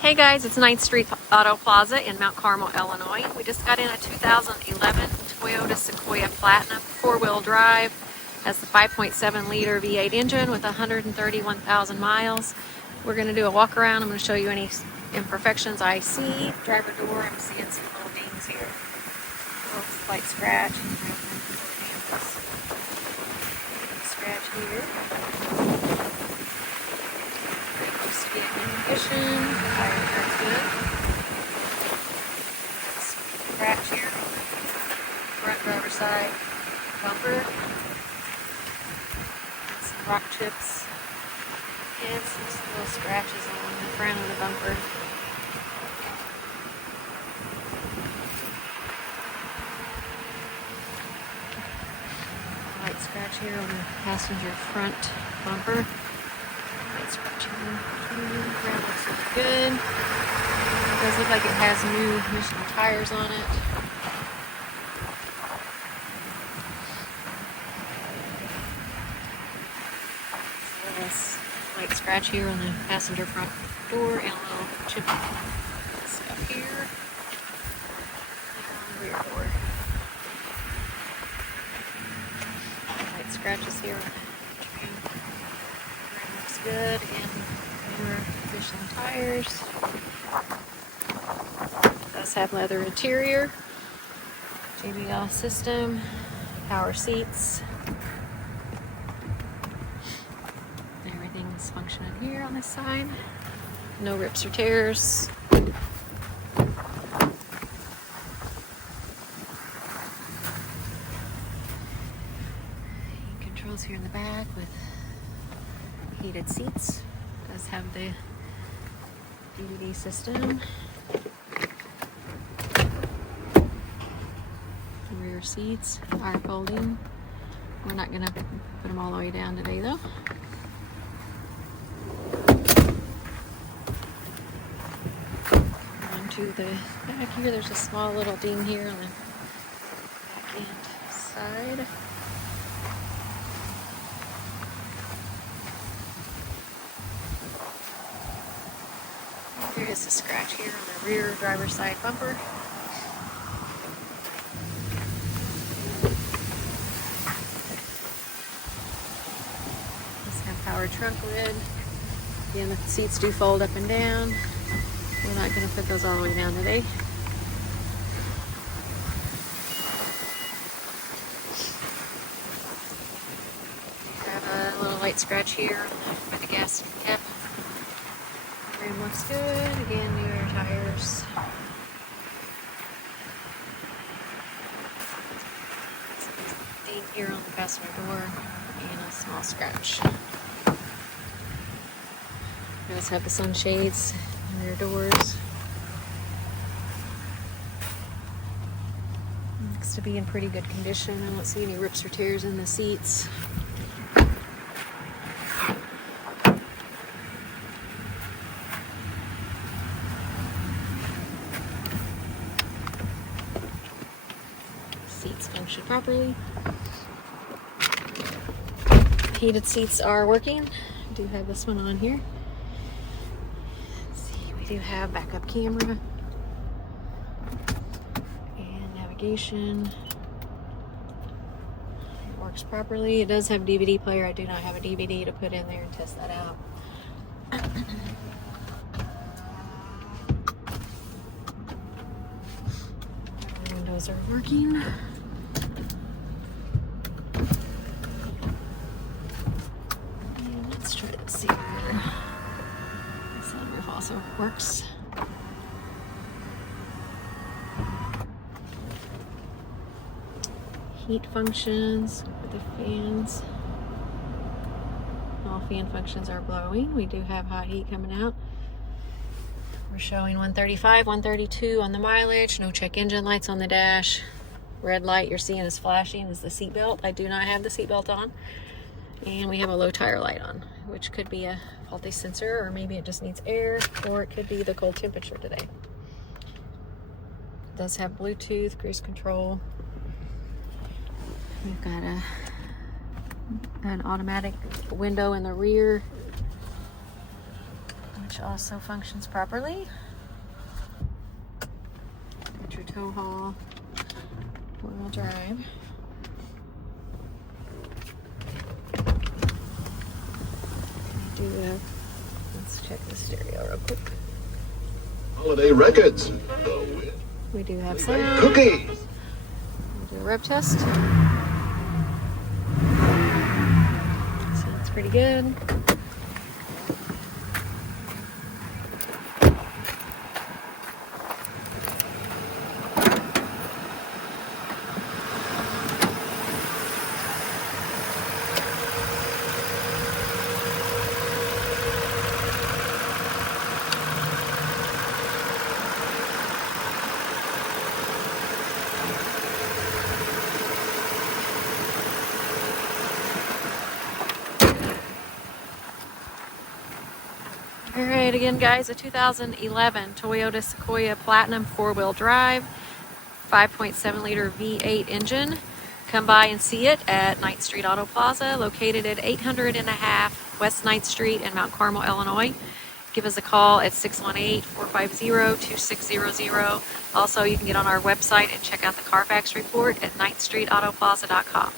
Hey guys, it's 9th Street Auto Plaza in Mount Carmel, Illinois. We just got in a 2011 Toyota Sequoia Platinum 4-wheel drive. Has the 5.7 liter V8 engine with 131,000 miles. We're going to do a walk around. I'm going to show you any imperfections I see. Driver door, I'm seeing some little dings here. A little slight scratch. Scratch here. Looks to be in good condition. The tire tread's good. Scratch here on the front driver's side bumper. Some rock chips and some little scratches on the front of the bumper. Light scratch here on the passenger front bumper. Light scratch here. Ground looks really good. It does look like it has new Michelin tires on it. Light scratch here on the passenger front door and a little chip stuff here and on the rear door. Light scratches here on the trim. Trim looks good and newer Michelin tires. It does have leather interior, JBL system, power seats. Everything's functioning here on this side. No rips or tears. Controls here in the back with heated seats. It does have the DVD system. The rear seats are folding. We're not going to put them all the way down today though. To the back here, there's a small little ding here on the back end side. There is a scratch here on the rear driver's side bumper. This have power trunk lid. Again, the seats do fold up and down. We're not going to put those all the way down today. Have a little light scratch here by the gas cap. The rim looks good. Again, newer tires. Ding here on the passenger door and a small scratch. It does have the sunshades. Rear doors. Looks to be in pretty good condition. I don't see any rips or tears in the seats. Seats function properly. Heated seats are working. I do have this one on here. We do have backup camera and navigation. It works properly. It does have DVD player. I do not have a DVD to put in there and test that out. The windows are working. And let's try to see here. The sunroof also works. Heat functions with the fans. All fan functions are blowing. We do have hot heat coming out. We're showing 135, 132 on the mileage. No check engine lights on the dash. Red light you're seeing is flashing is the seatbelt. I do not have the seatbelt on. And we have a low tire light on, which could be a faulty sensor, or maybe it just needs air, or it could be the cold temperature today. It does have Bluetooth, cruise control. We've got an automatic window in the rear. which also functions properly. Got your tow haul, four-wheel drive. Let's check the stereo real quick. Holiday records. We do have sound. Cookies. We'll do a rev test. Sounds pretty good. Alright, again guys, a 2011 Toyota Sequoia Platinum 4-wheel drive, 5.7 liter V8 engine. Come by and see it at Street Auto Plaza, located at 800 West 9th Street in Mount Carmel, Illinois. Give us a call at 618-450-2600. Also, you can get on our website and check out the CARFAX report at 9thstreetautoplaza.com.